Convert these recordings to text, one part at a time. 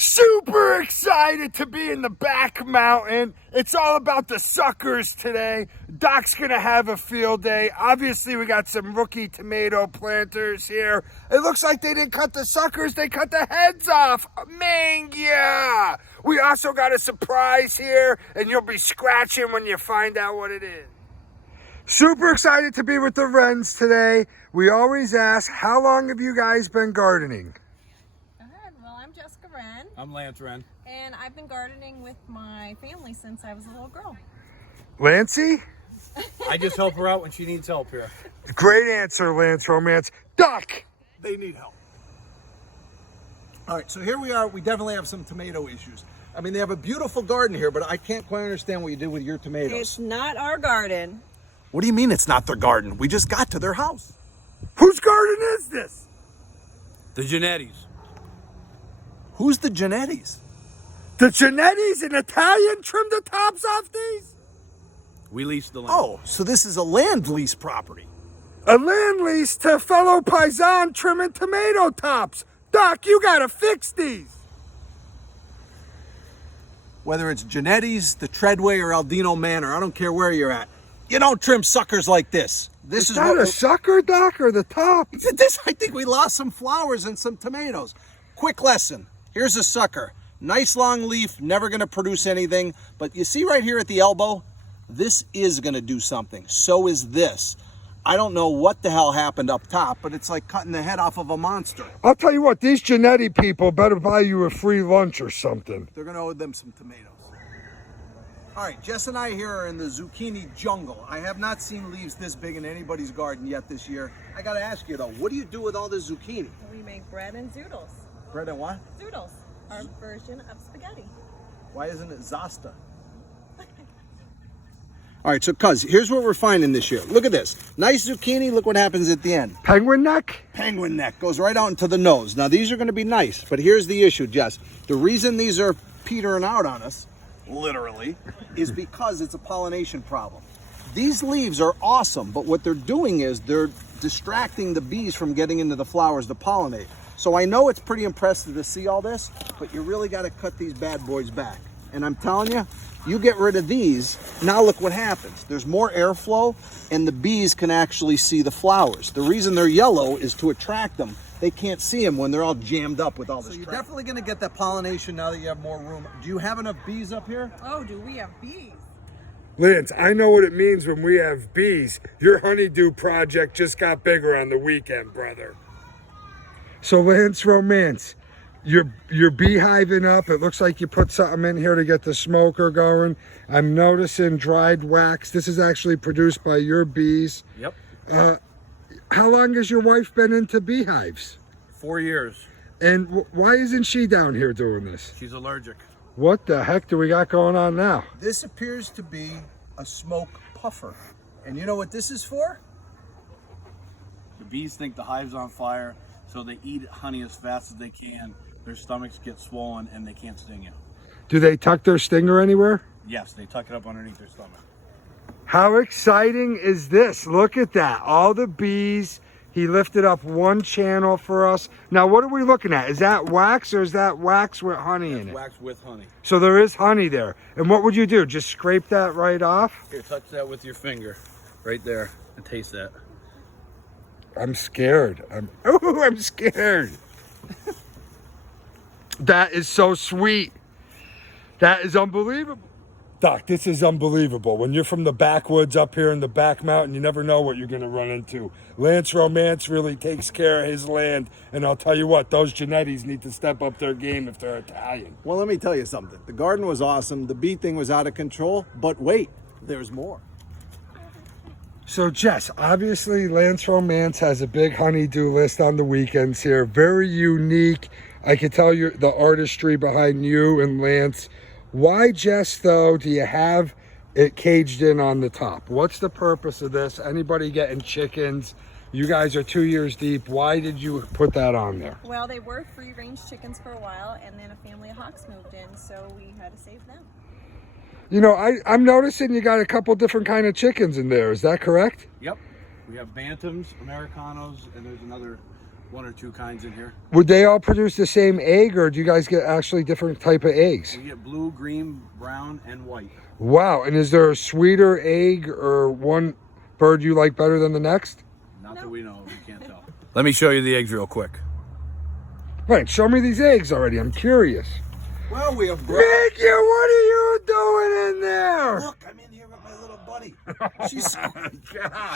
Super excited to be in the back mountain. It's all about the suckers today. Doc's gonna have a field day. Obviously, we got some rookie tomato planters here. It looks like they didn't cut the suckers, they cut the heads off. Mangia! We also got a surprise here, and you'll be scratching when you find out what it is. Super excited to be with the Wrens today. We always ask, how long have you guys been gardening? Well, I'm Jessica Wren. I'm Lance Wren. And I've been gardening with my family since I was a little girl. Lancey? I just help her out when she needs help here. Great answer, Lance Romance. Doc! They need help. All right, so here we are. We definitely have some tomato issues. I mean, they have a beautiful garden here, but I can't quite understand what you did with your tomatoes. It's not our garden. What do you mean it's not their garden? We just got to their house. Whose garden is this? The Genettis. Who's the Genettis? The Genettis, an Italian, trimmed the tops off these? We leased the land. Oh, so this is a land lease property. A land lease to fellow paisan trimming tomato tops. Doc, you gotta fix these. Whether it's Genetti's, the Treadway, or Aldino Manor, I don't care where you're at. You don't trim suckers like this. This Is is that what a sucker, Doc, or the top? This, I think we lost some flowers and some tomatoes. Quick lesson. Here's a sucker. Nice long leaf, never going to produce anything. But you see right here at the elbow, this is going to do something. So is this. I don't know what the hell happened up top, but it's like cutting the head off of a monster. I'll tell you what, these Genetti people better buy you a free lunch or something. They're going to owe them some tomatoes. All right, Jess and I here are in the zucchini jungle. I have not seen leaves this big in anybody's garden yet this year. I got to ask you, though, what do you do with all this zucchini? We make bread and zoodles. Bread and what? Zoodles, our version of spaghetti. Why isn't it Zasta? All right, so cuz, here's what we're finding this year. Look at this. Nice zucchini, look what happens at the end. Penguin neck? Penguin neck, goes right out into the nose. Now, these are gonna be nice, but here's the issue, Jess. The reason these are petering out on us, literally, is because it's a pollination problem. These leaves are awesome, but what they're doing is they're distracting the bees from getting into the flowers to pollinate. So I know it's pretty impressive to see all this, but you really gotta cut these bad boys back. And I'm telling you, you get rid of these, now look what happens. There's more airflow and the bees can actually see the flowers. The reason they're yellow is to attract them. They can't see them when they're all jammed up with all this. So you're definitely gonna get that pollination now that you have more room. Do you have enough bees up here? Oh, do we have bees? Lance, I know what it means when we have bees. Your honeydew project just got bigger on the weekend, brother. So Lance Romance, you're beehiving up. It looks like you put something in here to get the smoker going. I'm noticing dried wax. This is actually produced by your bees. Yep. How long has your wife been into beehives? 4 years. And why isn't she down here doing this? She's allergic. What the heck do we got going on now? This appears to be a smoke puffer. And you know what this is for? The bees think the hive's on fire, so they eat honey as fast as they can. Their stomachs get swollen and they can't sting you. Do they tuck their stinger anywhere? Yes, they tuck it up underneath their stomach. How exciting is this? Look at that. All the bees. He lifted up one channel for us. Now, what are we looking at? Is that wax or is that wax with honey in it? Wax with honey. So there is honey there. And what would you do? Just scrape that right off? Here, touch that with your finger. Right there. And taste that. I'm scared. I'm scared. That is so sweet. That is unbelievable. Doc, this is unbelievable. When you're from the backwoods up here in the back mountain, you never know what you're going to run into. Lance Romance really takes care of his land. And I'll tell you what, those Genettis need to step up their game if they're Italian. Well, let me tell you something. The garden was awesome. The bee thing was out of control. But wait, there's more. So, Jess, obviously Lance Romance has a big honeydew list on the weekends here. Very unique. I can tell you the artistry behind you and Lance. Why, Jess, though, do you have it caged in on the top? What's the purpose of this? Anybody getting chickens? You guys are 2 years deep. Why did you put that on there? Well, they were free-range chickens for a while, and then a family of hawks moved in, so we had to save them. You know, I'm noticing you got a couple different kind of chickens in there. Is that correct? Yep. We have bantams, Americanos, and there's another 1 or 2 kinds in here. Would they all produce the same egg, or do you guys get actually different type of eggs? We get blue, green, brown, and white. Wow. And is there a sweeter egg or one bird you like better than the next? Not No. that we know of, we can't tell. Let me show you the eggs real quick. Right, show me these eggs already. I'm curious. Well, we have Mickey, what are you doing in there? Look, I'm in here with my little buddy. She's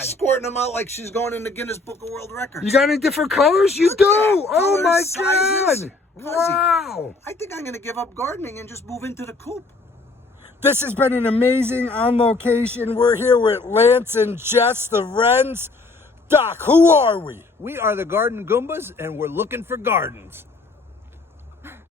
squirting them out like she's going in the Guinness Book of World Records. You got any different colors? You Look do. at that. Oh my Colors, sizes. God. Wow. I think I'm going to give up gardening and just move into the coop. This has been an amazing on location. We're here with Lance and Jess, the Wrens. Doc, who are we? We are the Garden Goombas, and we're looking for gardens.